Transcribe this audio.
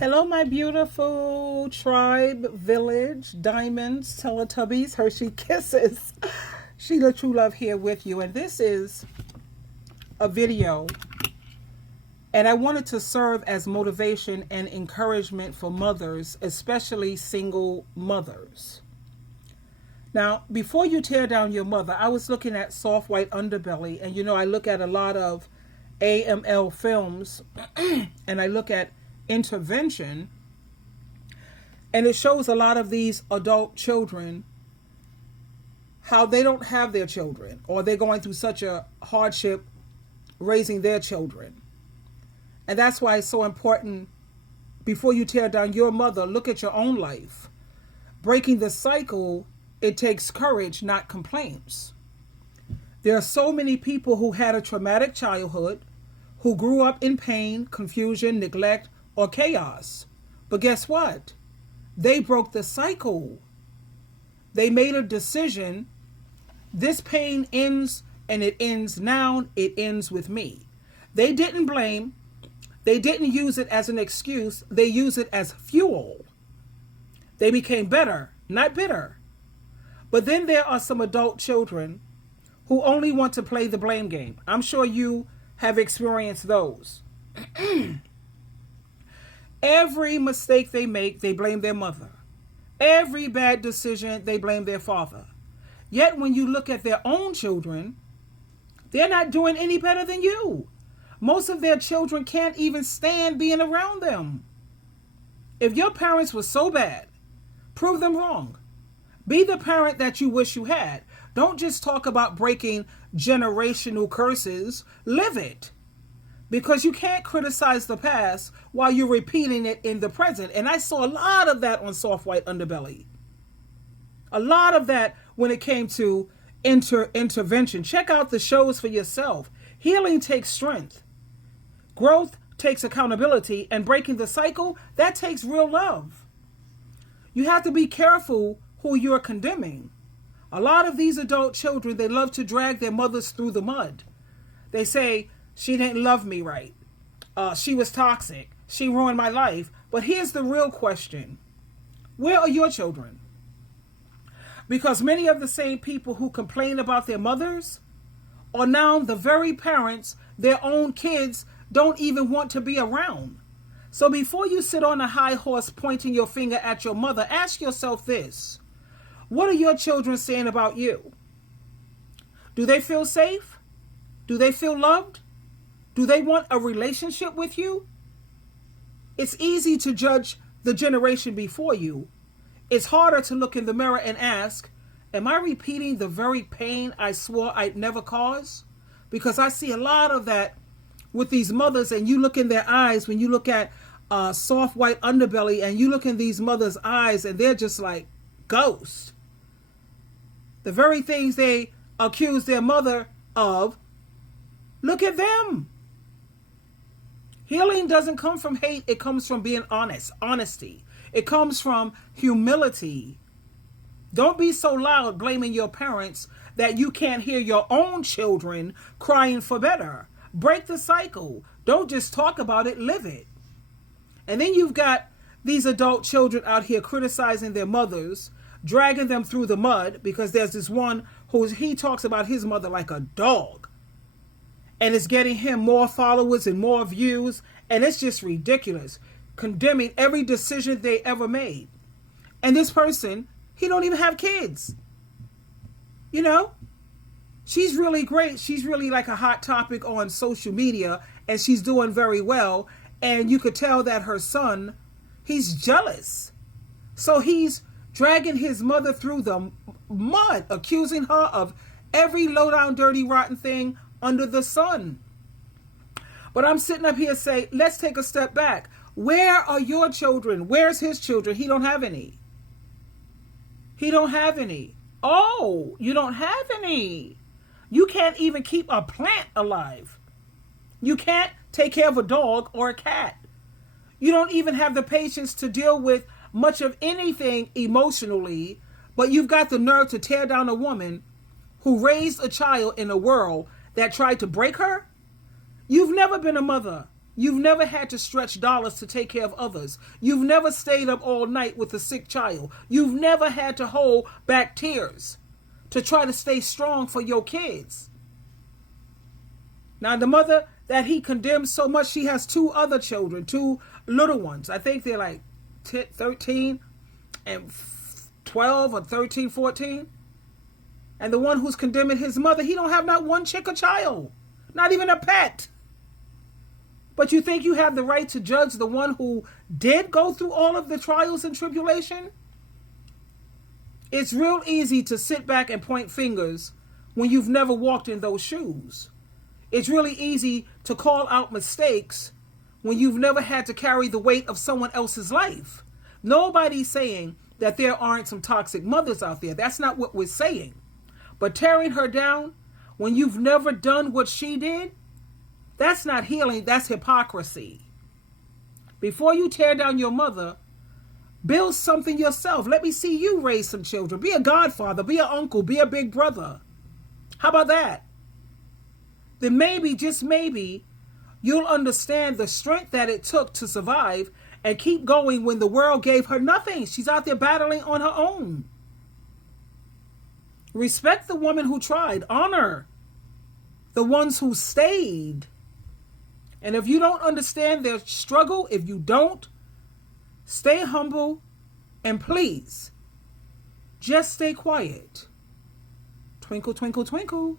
Hello, my beautiful tribe, village, diamonds, Teletubbies, Hershey Kisses. SheilaTruelove here with you. And this is a video. And I wanted to serve as motivation and encouragement for mothers, especially single mothers. Now, before you tear down your mother, I was looking at Soft White Underbelly. And I look at a lot of AML films and I look at intervention, and it shows a lot of these adult children how they don't have their children, or they're going through such a hardship raising their children. And that's why it's so important, before you tear down your mother, look at your own life. Breaking the cycle, it takes courage, not complaints. There are so many people who had a traumatic childhood, who grew up in pain, confusion, neglect, or chaos. But guess what? They broke the cycle. They made a decision. This pain ends, and it ends now. It ends with me. They didn't blame. They didn't use it as an excuse. They used it as fuel. They became better, not bitter. But then there are some adult children who only want to play the blame game. I'm sure you have experienced those. Every mistake they make, they blame their mother. Every bad decision, they blame their father. Yet when you look at their own children, they're not doing any better than you. Most of their children can't even stand being around them. If your parents were so bad, prove them wrong. Be the parent that you wish you had. Don't just talk about breaking generational curses. Live it. Because you can't criticize the past while you're repeating it in the present. And I saw a lot of that on Soft White Underbelly. A lot of that when it came to intervention. Check out the shows for yourself. Healing takes strength. Growth takes accountability. And breaking the cycle, that takes real love. You have to be careful who you're condemning. A lot of these adult children, they love to drag their mothers through the mud. They say, she didn't love me right. She was toxic. She ruined my life. But here's the real question. Where are your children? Because many of the same people who complain about their mothers are now the very parents their own kids don't even want to be around. So before you sit on a high horse pointing your finger at your mother, ask yourself this. What are your children saying about you? Do they feel safe? Do they feel loved? Do they want a relationship with you? It's easy to judge the generation before you. It's harder to look in the mirror and ask, am I repeating the very pain I swore I'd never cause? Because I see a lot of that with these mothers, and you look in their eyes when you look at Soft White Underbelly, and you look in these mothers' eyes, and they're just like ghosts. The very things they accuse their mother of, look at them. Healing doesn't come from hate. It comes from being honest, honesty. It comes from humility. Don't be so loud blaming your parents that you can't hear your own children crying for better. Break the cycle. Don't just talk about it, live it. And then you've got these adult children out here criticizing their mothers, dragging them through the mud, because there's this one he talks about his mother like a dog. And it's getting him more followers and more views. And it's just ridiculous. Condemning every decision they ever made. And this person, he don't even have kids. She's really great. She's really like a hot topic on social media. And she's doing very well. And you could tell that her son, he's jealous. So he's dragging his mother through the mud, accusing her of every low down, dirty, rotten thing under the sun. But I'm sitting up here saying, let's take a step back. Where are your children? Where's his children? He don't have any. He don't have any. Oh, you don't have any. You can't even keep a plant alive. You can't take care of a dog or a cat. You don't even have the patience to deal with much of anything emotionally, but you've got the nerve to tear down a woman who raised a child in a world that tried to break her. You've never been a mother. You've never had to stretch dollars to take care of others. You've never stayed up all night with a sick child. You've never had to hold back tears to try to stay strong for your kids. Now, the mother that he condemns so much, she has 2 other children, 2 little ones. I think they're like 13 and 12 or 13, 14. And the one who's condemning his mother, he don't have not one chick or child, not even a pet. But you think you have the right to judge the one who did go through all of the trials and tribulation? It's real easy to sit back and point fingers when you've never walked in those shoes. It's really easy to call out mistakes when you've never had to carry the weight of someone else's life. Nobody's saying that there aren't some toxic mothers out there. That's not what we're saying. But tearing her down when you've never done what she did, that's not healing, that's hypocrisy. Before you tear down your mother, build something yourself. Let me see you raise some children. Be a godfather, be an uncle, be a big brother. How about that? Then maybe, just maybe, you'll understand the strength that it took to survive and keep going when the world gave her nothing. She's out there battling on her own. Respect the woman who tried. Honor the ones who stayed. And if you don't understand their struggle, if you don't, stay humble and please, just stay quiet. Twinkle, twinkle, twinkle.